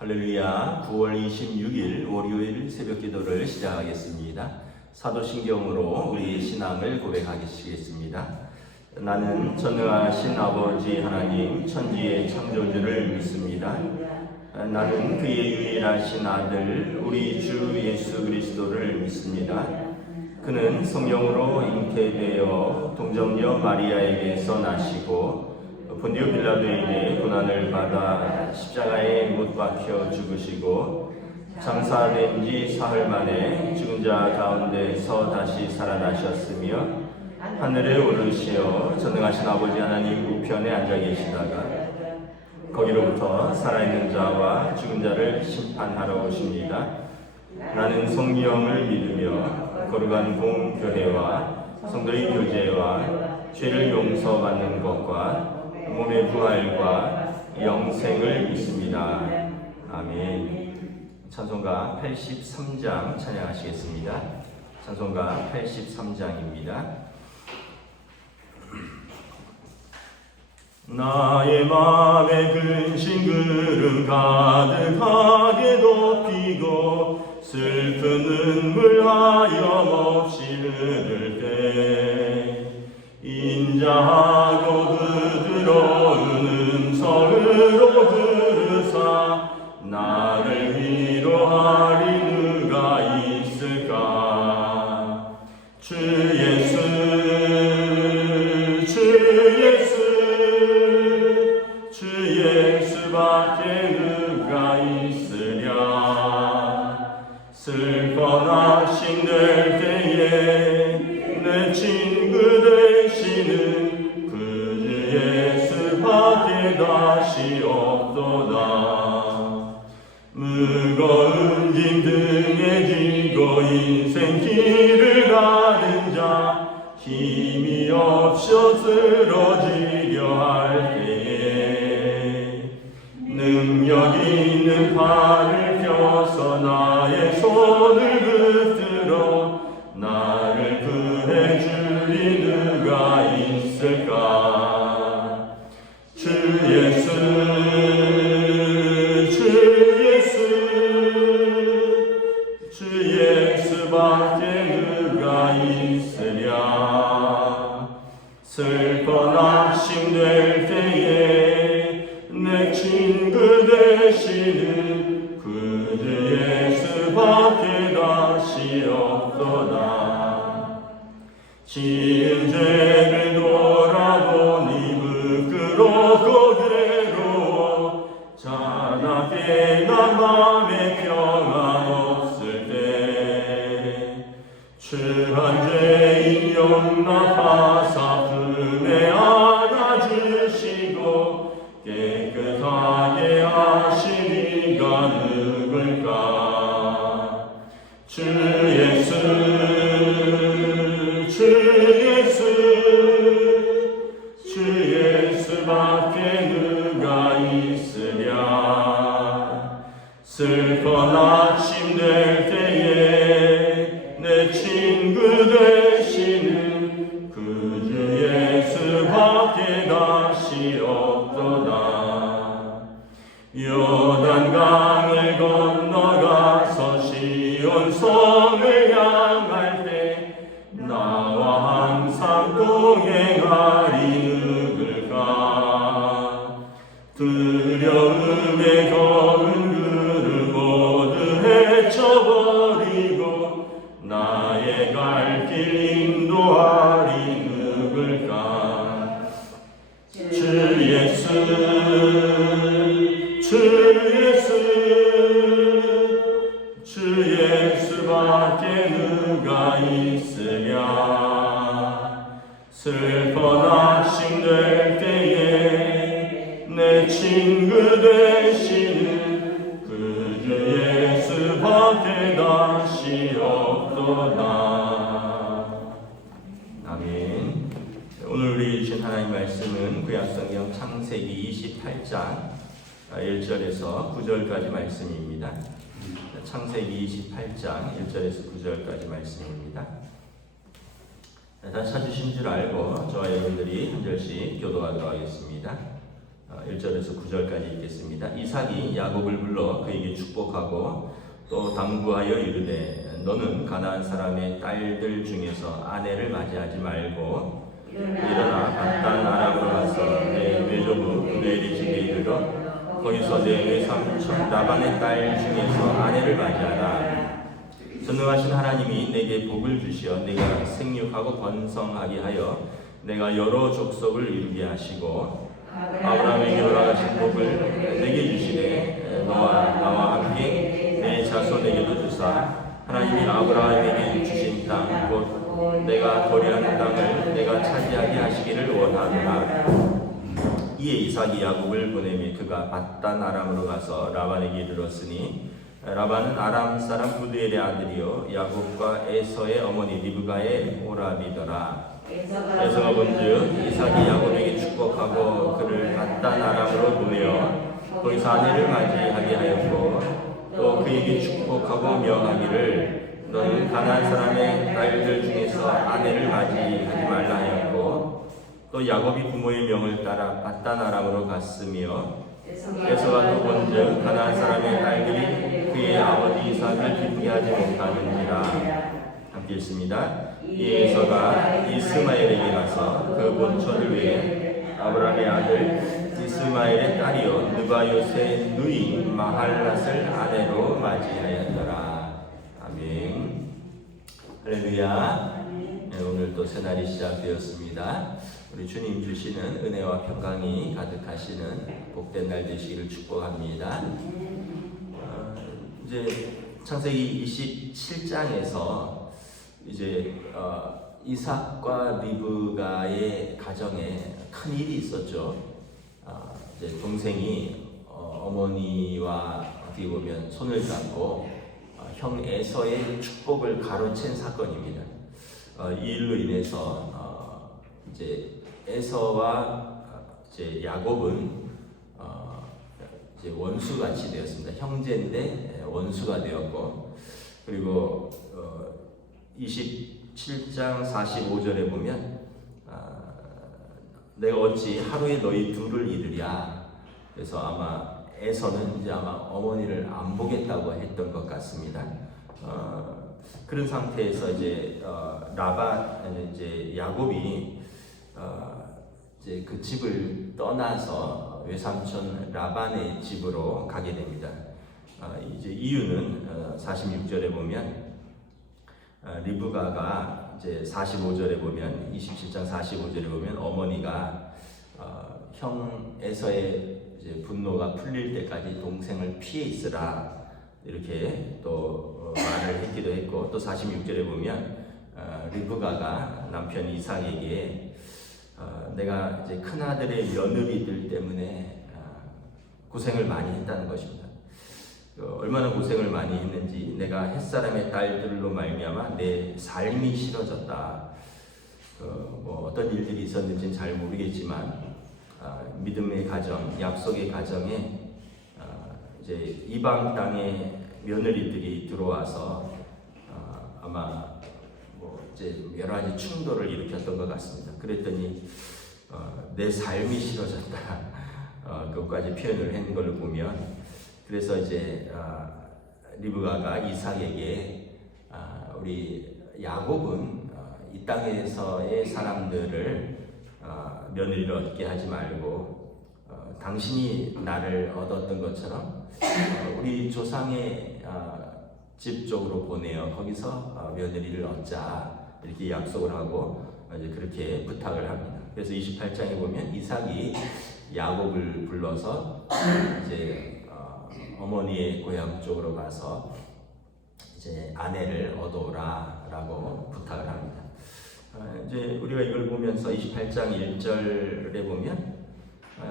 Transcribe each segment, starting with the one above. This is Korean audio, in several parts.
할렐루야. 9월 26일 월요일 새벽 기도를 시작하겠습니다. 사도신경으로 우리 신앙을 고백하시겠습니다. 나는 전능하신 아버지 하나님 천지의 창조주를 믿습니다. 나는 그의 유일하신 아들 우리 주 예수 그리스도를 믿습니다. 그는 성령으로 잉태되어 동정녀 마리아에게서 나시고 본디오 빌라도에게 고난을 받아 십자가에 못 박혀 죽으시고 장사된 지 사흘 만에 죽은 자 가운데서 다시 살아나셨으며 하늘에 오르시어 전능하신 아버지 하나님 우편에 앉아 계시다가 거기로부터 살아있는 자와 죽은 자를 심판하러 오십니다. 나는 성령을 믿으며 거룩한 공교회와 성도의 교제와 죄를 용서받는 것과 몸의 부활과 영생을 믿습니다. 아멘. 찬송가 83장 찬양하시겠습니다. 찬송가 83장입니다. 나의 맘에 근심 구름 가득하게 덮이고 슬픈 눈물 하염없이 흐를 때 인자하고 부드러운 음성으로 부르사 나를 위로하리 누가 있을까. 주 예수 밖에 누가 있으랴. 슬퍼 낙심될 때에 내 친구 되시는 그 주 예수 밖에 다시 없도다. 무거운 짐 등에 지고 인생 길을 가는 자 힘이 없어 쓰러지려 할 때에 능력 있는 팔을 펴서 나의 손을 붙들어 나를 구해주리 누가 있을까. 주 예수 밖에 누가 있으랴. 슬퍼 낙심될 때에 내 친구 되시는 그 주 예수 밖에 다시 없도다. 지은 죄를 돌아보니 부끄럽고 괴로워 자나게 난 맘에 평안 없을 때 추한 죄인 용납하사 품에 안아주시고 깨끗하게 하시니가 누굴까. 주 예수 밖에 누가 있으랴. 슬퍼 낙심될 때에 내 친구 되시는 그 주 예수 밖에 다시 없도다. 요단강을 건너가서 시온 성을 향할 때 나와 항상 동행하리 누굴까. 두려움에 거은 구름 모두 헤쳐버리고 나의 갈 길 인도하리 누굴까. 주 예수 밖에 누가 있으랴. 슬퍼 낙심될 때에 내 친구 되시는 그 주 예수 밖에 다시 없도다. 아멘. 오늘 우리 주신 하나님 말씀은 구약성경 창세기 28장 1절에서 9절까지 말씀입니다. 창세기 28장 1절에서 9절까지 말씀입니다. 다 찾으신 줄 알고 저와 여러분들이 한 절씩 교도하도록 하겠습니다. 1절에서 9절까지 읽겠습니다. 이삭이 야곱을 불러 그에게 축복하고 또 당부하여 이르되 너는 가나안 사람의 딸들 중에서 아내를 맞이하지 말고 일어나 paddan 아람으로 가서 내 외조부 부두엘의 집에 이르러 거기서 내 외삼촌 라반의 딸 중에서 아내를 맞이하라. 전능하신 하나님이 내게 복을 주시어 내가 생육하고 번성하게 하여 내가 여러 족속을 이루게 하시고 아브라함에게 허락하신 복을 내게 주시되 너와 나와 함께 내 자손에게도 주사 하나님이 아브라함에게 주신 땅 곧 내가 거래하는 땅을 내가 차지하게 하시기를 원하노라. 이에 이삭이 야곱을 보내매 그가 paddan 아람으로 가서 라반에게 이르렀으니 라반은 아람 사람 부두엘의 아들이요 야곱과 에서의 어머니 리브가의 오라비더라. 에서가 본즉 이삭이 야곱에게 축복하고 그를 paddan 아람으로 보내어 거기서 아내를 맞이하게 하였고 또 그에게 축복하고 명하기를 너는 가나안 사람의 딸들 중에서 아내를 맞이하지 말라 하였고 또 야곱이 부모의 명을 따라 paddan 아람으로 갔으며 에서가 또 본즉 가나안 사람의 딸들이 그의 아버지 이삭을 기쁘게 하지 못하는지라. 함께 읽습니다. 이에 에서가 이스마엘에게 가서 그 본처를 위해 아브라함의 아들 이스마엘의 딸이요 느바요스의 누이 마할랏을 아내로 맞이하였더라. 아멘. 할렐루야. 네, 오늘 또 새날이 시작되었습니다. 우리 주님 주시는 은혜와 평강이 가득하시는 복된 날 되시기를 축복합니다. 이제 창세기 27장에서 이제 이삭과 리브가의 가정에 큰 일이 있었죠. 이제 동생이 어머니와 어떻게 보면 손을 잡고 형 에서의 축복을 가로챈 사건입니다. 이 일로 인해서 이제 에서와 이제 야곱은 이제 원수같이 되었습니다. 형제인데 원수가 되었고, 그리고 27장 45절에 보면 내가 어찌 하루에 너희 둘을 잃으랴. 그래서 아마 에서는 이제 아마 어머니를 안 보겠다고 했던 것 같습니다. 그런 상태에서 이제 라반 이제 야곱이 이제 그 집을 떠나서 외삼촌 라반의 집으로 가게 됩니다. 이제 이유는 46절에 보면 리브가가 이제 45절에 보면 27장 45절에 보면 어머니가 형 에서의 이제 분노가 풀릴 때까지 동생을 피해 있으라 이렇게 또 말을 했기도 했고, 또 46절에 보면 리브가가 남편 이삭에게 내가 이제 큰 아들의 며느리들 때문에 고생을 많이 했다는 것입니다. 얼마나 고생을 많이 했는지 내가 햇사람의 딸들로 말미암아 내 삶이 싫어졌다. 뭐 어떤 일들이 있었는지는 잘 모르겠지만 믿음의 가정, 약속의 가정에 이제 이방 땅의 며느리들이 들어와서 아마 뭐 이제 여러 가지 충돌을 일으켰던 것 같습니다. 그랬더니 내 삶이 싫어졌다. 그것까지 표현을 한 걸로 보면, 그래서 이제 리브가가 이삭에게 우리 야곱은 이 땅에서의 사람들을 며느리를 얻게 하지 말고 당신이 나를 얻었던 것처럼 우리 조상의 집 쪽으로 보내어 거기서 며느리를 얻자 이렇게 약속을 하고 이제 그렇게 부탁을 합니다. 그래서 28장에 보면 이삭이 야곱을 불러서 이제 어머니의 고향 쪽으로 가서 이제 아내를 얻어오라라고 부탁을 합니다. 이제 우리가 이걸 보면서 28장 1절에 보면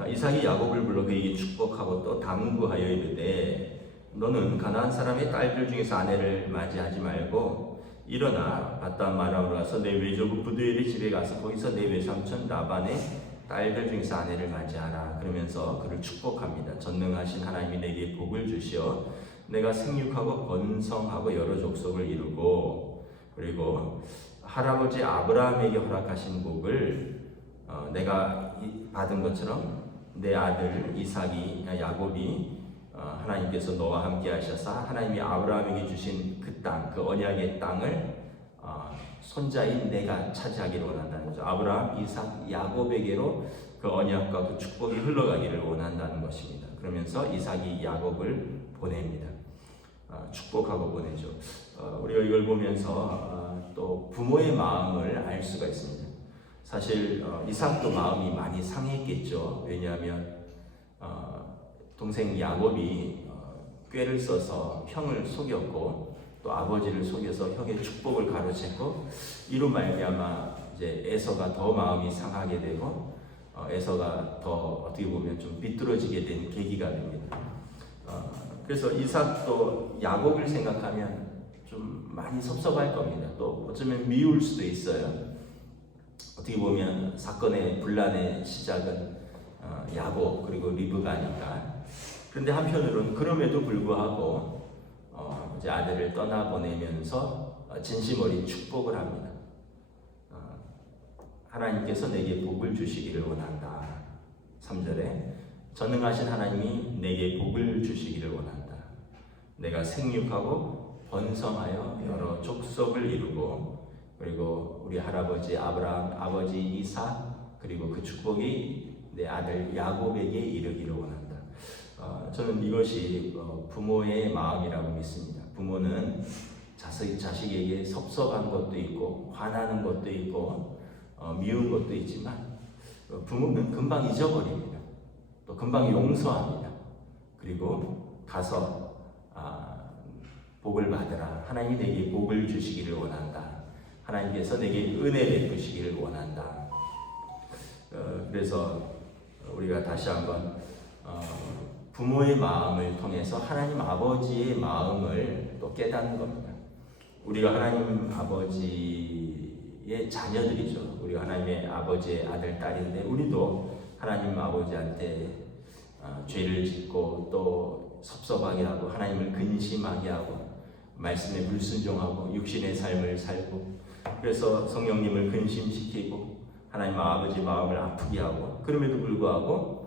이삭이 야곱을 불러 그에게 축복하고 또 당부하여 이르되 너는 가나안 사람의 딸들 중에서 아내를 맞이하지 말고 일어나 paddan 아람으로 가서 내 외조부 부두엘의 집에 가서 거기서 내 외삼촌 라반의 딸들 중에서 아내를 맞이하라. 그러면서 그를 축복합니다. 전능하신 하나님이 내게 복을 주시어 내가 생육하고 번성하고 여러 족속을 이루고, 그리고 할아버지 아브라함에게 허락하신 복을 내가 받은 것처럼 내 아들 이삭이 야곱이 하나님께서 너와 함께 하셔서 하나님이 아브라함에게 주신 그 땅, 그 언약의 땅을 손자인 내가 차지하기를 원한다는 거죠. 아브라함, 이삭, 야곱에게로 그 언약과 그 축복이 흘러가기를 원한다는 것입니다. 그러면서 이삭이 야곱을 보냅니다. 축복하고 보내죠. 우리가 이걸 보면서 또 부모의 마음을 알 수가 있습니다. 사실 이삭도 마음이 많이 상했겠죠. 왜냐하면 동생 야곱이 꾀를 써서 형을 속였고 또 아버지를 속여서 형의 축복을 가로챘고 이로 말미암아 이제 에서가 더 마음이 상하게 되고 에서가 더 어떻게 보면 좀 비뚤어지게 된 계기가 됩니다. 그래서 이삭도 야곱을 생각하면 좀 많이 섭섭할 겁니다. 또 어쩌면 미울 수도 있어요. 어떻게 보면 사건의 분란의 시작은 야곱 그리고 리브가니까. 그런데 한편으로는 그럼에도 불구하고 이제 아들을 떠나보내면서 진심 어린 축복을 합니다. 하나님께서 내게 복을 주시기를 원한다. 3절에 전능하신 하나님이 내게 복을 주시기를 원한다. 내가 생육하고 번성하여 여러 족속을 이루고 그리고 우리 할아버지 아브라함, 아버지 이삭 그리고 그 축복이 내 아들 야곱에게 이르기를 원한다. 저는 이것이 부모의 마음이라고 믿습니다. 부모는 자식에게 섭섭한 것도 있고 화나는 것도 있고 미운 것도 있지만 부모는 금방 잊어버립니다. 또 금방 용서합니다. 그리고 가서 복을 받으라. 하나님이 내게 복을 주시기를 원한다. 하나님께서 내게 은혜 베푸시기를 원한다. 그래서 우리가 다시 한번 부모의 마음을 통해서 하나님 아버지의 마음을 또 깨닫는 겁니다. 우리가 하나님 아버지의 자녀들이죠. 우리가 하나님의 아버지의 아들, 딸인데 우리도 하나님 아버지한테 죄를 짓고 또 섭섭하게 하고 하나님을 근심하게 하고 말씀에 불순종하고 육신의 삶을 살고 그래서 성령님을 근심시키고 하나님 아버지 마음을 아프게 하고 그럼에도 불구하고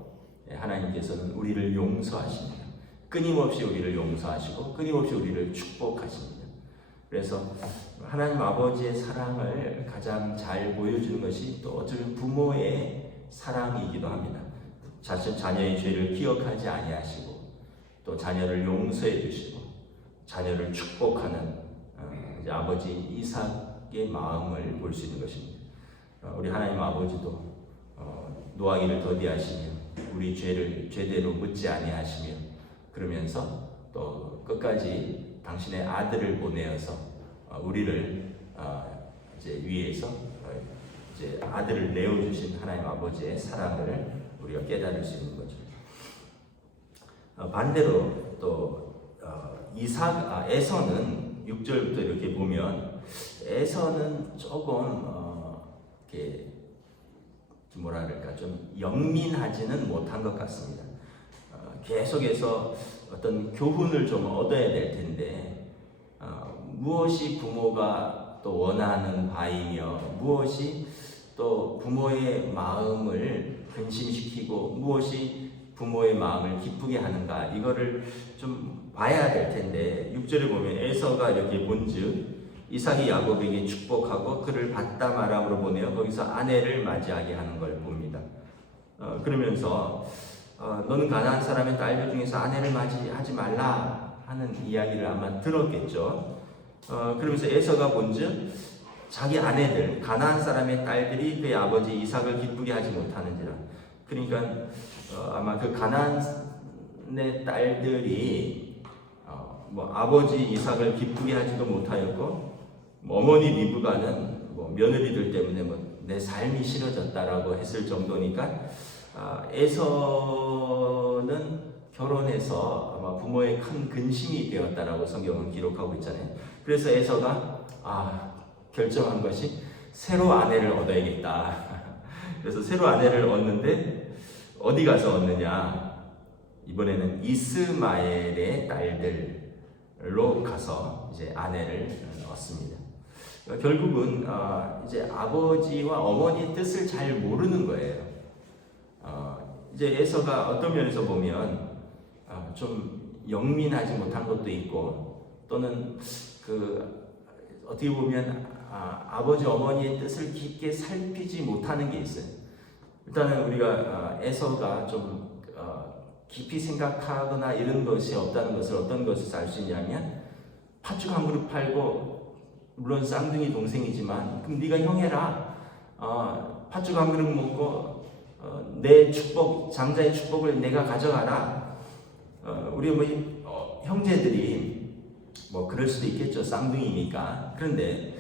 하나님께서는 우리를 용서하십니다. 끊임없이 우리를 용서하시고 끊임없이 우리를 축복하십니다. 그래서 하나님 아버지의 사랑을 가장 잘 보여주는 것이 또 어쩌면 부모의 사랑이기도 합니다. 자녀의 죄를 기억하지 아니하시고 또 자녀를 용서해 주시고 자녀를 축복하는 이제 아버지 이삭의 마음을 볼 수 있는 것입니다. 우리 하나님 아버지도 노하기를 더디하시며 우리 죄를 죄대로 묻지 아니하시며 그러면서 또 끝까지 당신의 아들을 보내어서 우리를 이제 위해서 이제 아들을 내어주신 하나님 아버지의 사랑을 우리가 깨달을 수 있는 거죠. 반대로 또 에서는 6절부터 이렇게 보면 에서는 조금 이렇게 뭐라 그럴까 좀 영민하지는 못한 것 같습니다. 계속해서 어떤 교훈을 좀 얻어야 될 텐데 무엇이 부모가 또 원하는 바이며 무엇이 또 부모의 마음을 근심시키고 무엇이 부모의 마음을 기쁘게 하는가 이거를 좀 봐야 될 텐데 6절에 보면 에서가 이렇게 본즉 이삭이 야곱에게 축복하고 그를 바다마람으로 보내어 거기서 아내를 맞이하게 하는 걸 봅니다. 그러면서 너는 가나안 사람의 딸들 중에서 아내를 맞이하지 말라 하는 이야기를 아마 들었겠죠. 그러면서 에서가 본즉 자기 아내들 가나안 사람의 딸들이 그의 아버지 이삭을 기쁘게 하지 못하는지라. 그러니까 아마 그 가나안의 딸들이 뭐 아버지 이삭을 기쁘게 하지도 못하였고 어머니 리브가는 며느리들 때문에 내 삶이 싫어졌다라고 했을 정도니까 에서는 결혼해서 아마 부모의 큰 근심이 되었다라고 성경은 기록하고 있잖아요. 그래서 에서가 결정한 것이 새로 아내를 얻어야겠다. 그래서 새로 아내를 얻는데 어디 가서 얻느냐? 이번에는 이스마엘의 딸들로 가서 이제 아내를 얻습니다. 결국은 이제 아버지와 어머니의 뜻을 잘 모르는 거예요. 이제 에서가 어떤 면에서 보면 좀 영민하지 못한 것도 있고, 또는 어떻게 보면 아버지 어머니의 뜻을 깊게 살피지 못하는 게 있어요. 일단은 우리가 에서가 좀 깊이 생각하거나 이런 것이 없다는 것을 어떤 것에서 알 수 있냐면, 팥죽 한 그릇 팔고, 물론 쌍둥이 동생이지만 그럼 네가 형 해라. 팥죽 한 그릇 먹고 내 축복, 장자의 축복을 내가 가져가라. 우리 형제들이 뭐 그럴 수도 있겠죠. 쌍둥이니까. 그런데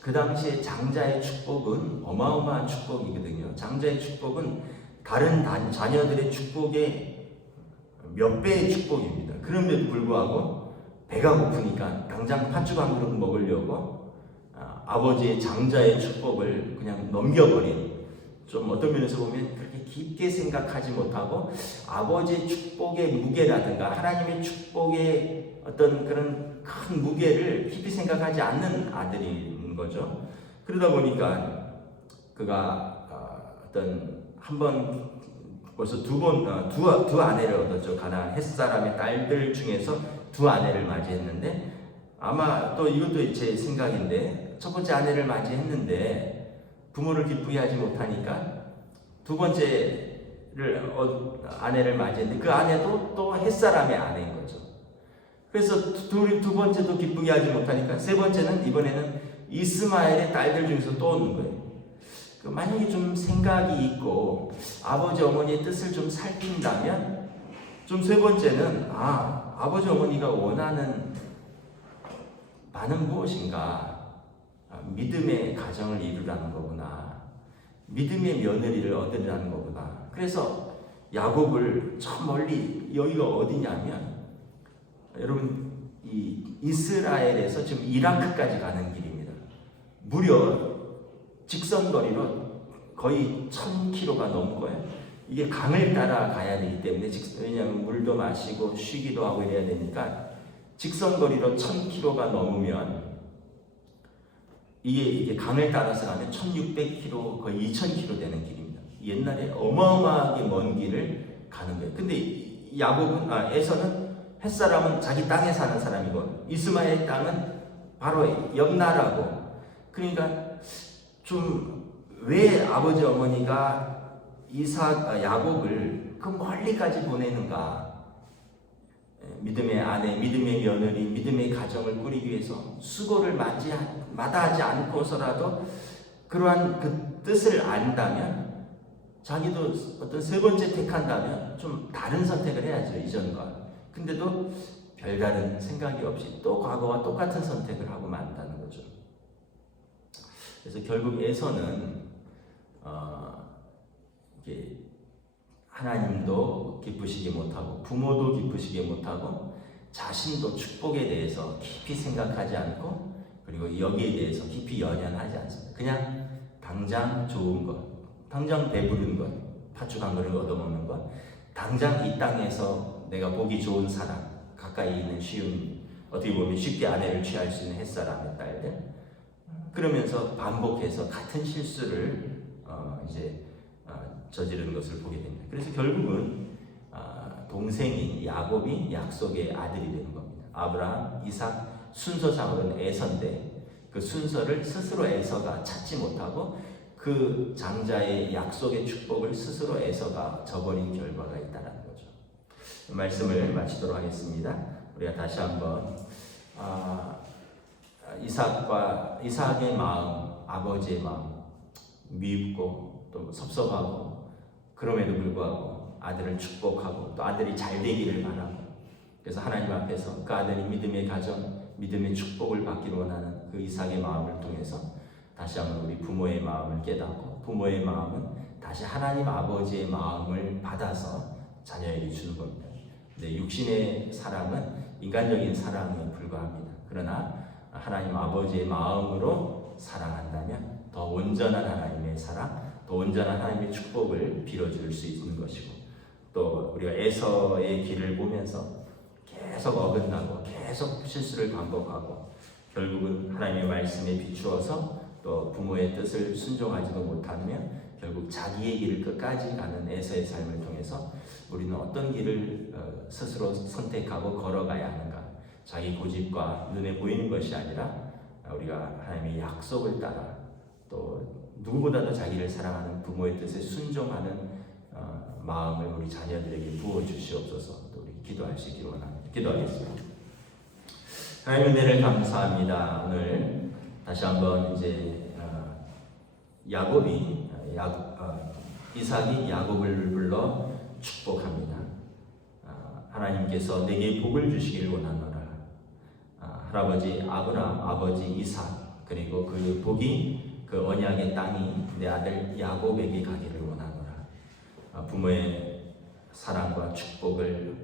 그 당시에 장자의 축복은 어마어마한 축복이거든요. 장자의 축복은 다른 자녀들의 축복의 몇 배의 축복입니다. 그럼에도 불구하고 배가 고프니까 당장 팥죽 한 그릇 먹으려고 아버지의 장자의 축복을 그냥 넘겨버린, 좀 어떤 면에서 보면 그렇게 깊게 생각하지 못하고 아버지의 축복의 무게라든가 하나님의 축복의 어떤 그런 큰 무게를 깊이 생각하지 않는 아들인 거죠. 그러다 보니까 그가 어떤 한 번, 벌써 두 아내를 얻었죠. 가나안 햇사람의 딸들 중에서 두 아내를 맞이했는데, 아마 또 이것도 제 생각인데, 첫 번째 아내를 맞이했는데 부모를 기쁘게 하지 못하니까 두 번째를 아내를 맞이했는데 그 아내도 또 햇사람의 아내인 거죠. 그래서 두 번째도 기쁘게 하지 못하니까 세 번째는 이번에는 이스마엘의 딸들 중에서 또 얻는 거예요. 만약에 좀 생각이 있고 아버지 어머니의 뜻을 좀 살핀다면, 좀 세 번째는 아버지 어머니가 원하는 바는 무엇인가? 믿음의 가정을 이루라는 거구나. 믿음의 며느리를 얻으라는 거구나. 그래서 야곱을 저 멀리, 여기가 어디냐면 여러분 이 이스라엘에서 지금 이라크까지 가는 길입니다. 무려 직선거리로 거의 1000km가 넘은 거예요. 이게 강을 따라 가야 되기 때문에, 왜냐하면 물도 마시고 쉬기도 하고 이래야 되니까 직선거리로 1000km가 넘으면 이게 강을 따라서 가면 1600km, 거의 2000km 되는 길입니다. 옛날에 어마어마하게 먼 길을 가는 거예요. 근데 야곱은, 에서는 햇사람은 자기 땅에 사는 사람이고 이스마엘의 땅은 바로 옆 나라고. 그러니까 좀 왜 아버지 어머니가 야곱을 그 멀리까지 보내는가? 믿음의 아내, 믿음의 며느리, 믿음의 가정을 꾸리기 위해서 수고를 마다하지 않고서라도 그러한 그 뜻을 안다면, 자기도 어떤 세 번째 택한다면 좀 다른 선택을 해야죠, 이전과. 근데도 별다른 생각이 없이 또 과거와 똑같은 선택을 하고 만다는 거죠. 그래서 결국 에서는 이게 하나님도 기쁘시게 못하고 부모도 기쁘시게 못하고 자신도 축복에 대해서 깊이 생각하지 않고, 그리고 여기에 대해서 깊이 연연하지 않습니다. 그냥 당장 좋은 것, 당장 배부른 것, 팥죽 한 그릇 얻어먹는 것, 당장 이 땅에서 내가 보기 좋은 사람, 가까이 있는 쉬운, 어떻게 보면 쉽게 아내를 취할 수 있는 햇사람의 딸들, 그러면서 반복해서 같은 실수를 저지르는 것을 보게 됩니다. 그래서 결국은 동생인 야곱이 약속의 아들이 되는 겁니다. 아브라함, 이삭, 순서상으로는 에서인데 그 순서를 스스로 에서가 찾지 못하고 그 장자의 약속의 축복을 스스로 에서가 저버린 결과가 있다는 거죠. 말씀을 마치도록 하겠습니다. 우리가 다시 한번 이삭의 마음, 아버지의 마음, 미흡고 또 섭섭하고, 그럼에도 불구하고 아들을 축복하고 또 아들이 잘 되기를 바라고, 그래서 하나님 앞에서 그 아들이 믿음의 가정, 믿음의 축복을 받기를 원하는 그 이삭의 마음을 통해서 다시 한번 우리 부모의 마음을 깨닫고, 부모의 마음은 다시 하나님 아버지의 마음을 받아서 자녀에게 주는 겁니다. 근데 육신의 사랑은 인간적인 사랑에 불과합니다. 그러나 하나님 아버지의 마음으로 사랑한다면 더 온전한 하나님의 사랑, 더 온전한 하나님의 축복을 빌어줄 수 있는 것이고, 또 우리가 에서의 길을 보면서 계속 어긋나고 계속 실수를 반복하고 결국은 하나님의 말씀에 비추어서 또 부모의 뜻을 순종하지도 못하면 결국 자기의 길을 끝까지 가는 에서의 삶을 통해서 우리는 어떤 길을 스스로 선택하고 걸어가야 하는가? 자기 고집과 눈에 보이는 것이 아니라 우리가 하나님의 약속을 따라 또 누구보다도 자기를 사랑하는 부모의 뜻에 순종하는 마음을 우리 자녀들에게 부어 주시옵소서. 또 우리 기도할 수 있기를 원합니다. 기도하겠습니다. 하나님 은혜를 감사합니다. 오늘 다시 한번 이제 이삭이 야곱을 불러 축복합니다. 하나님께서 내게 복을 주시길 원하노라. 할아버지 아브라함, 아버지 이삭, 그리고 그 복이 그 언약의 땅이 내 아들 야곱에게 가기를 원하노라. 부모의 사랑과 축복을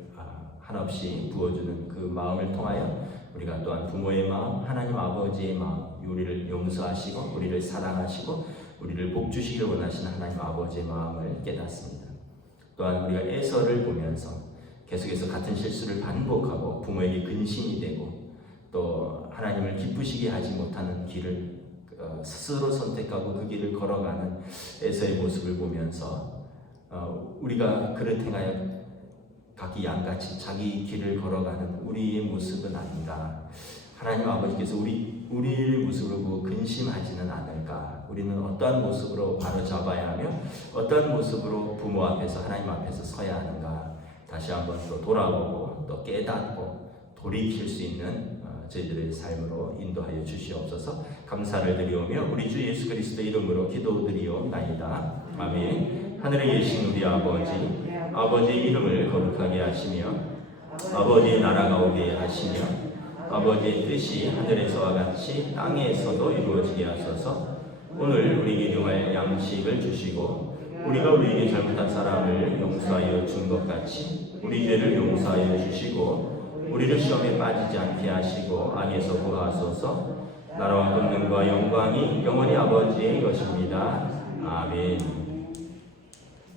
한없이 부어주는 그 마음을 통하여 우리가 또한 부모의 마음, 하나님 아버지의 마음, 우리를 용서하시고 우리를 사랑하시고 우리를 복주시기를 원하시는 하나님 아버지의 마음을 깨닫습니다. 또한 우리가 에서를 보면서 계속해서 같은 실수를 반복하고 부모에게 근심이 되고 또 하나님을 기쁘시게 하지 못하는 길을 스스로 선택하고 그 길을 걸어가는 에서의 모습을 보면서 우리가 그릇 행하여 각기 양같이 자기 길을 걸어가는 우리의 모습은 아닌가. 하나님 아버지께서 우리의 모습을 보고 근심하지는 않을까. 우리는 어떠한 모습으로 바로 잡아야 하며 어떠한 모습으로 부모 앞에서 하나님 앞에서 서야 하는가. 다시 한번 또 돌아보고 또 깨닫고 돌이킬 수 있는 저희들의 삶으로 인도하여 주시옵소서. 감사를 드리오며 우리 주 예수 그리스도 이름으로 기도드리옵나이다. 아멘. 하늘에 계신 우리 아버지의 이름을 거룩하게 하시며 아버지의 나라가 오게 하시며 아버지의 뜻이 하늘에서와 같이 땅에서도 이루어지게 하소서. 오늘 우리에게 일용할 양식을 주시고 우리가 우리에게 잘못한 사람을 용서하여 준 것 같이 우리 죄를 용서하여 주시고 우리를 시험에 빠지지 않게 하시고 악에서 구하소서. 나라와 권능과 영광이 영원히 아버지의 것입니다. 아멘.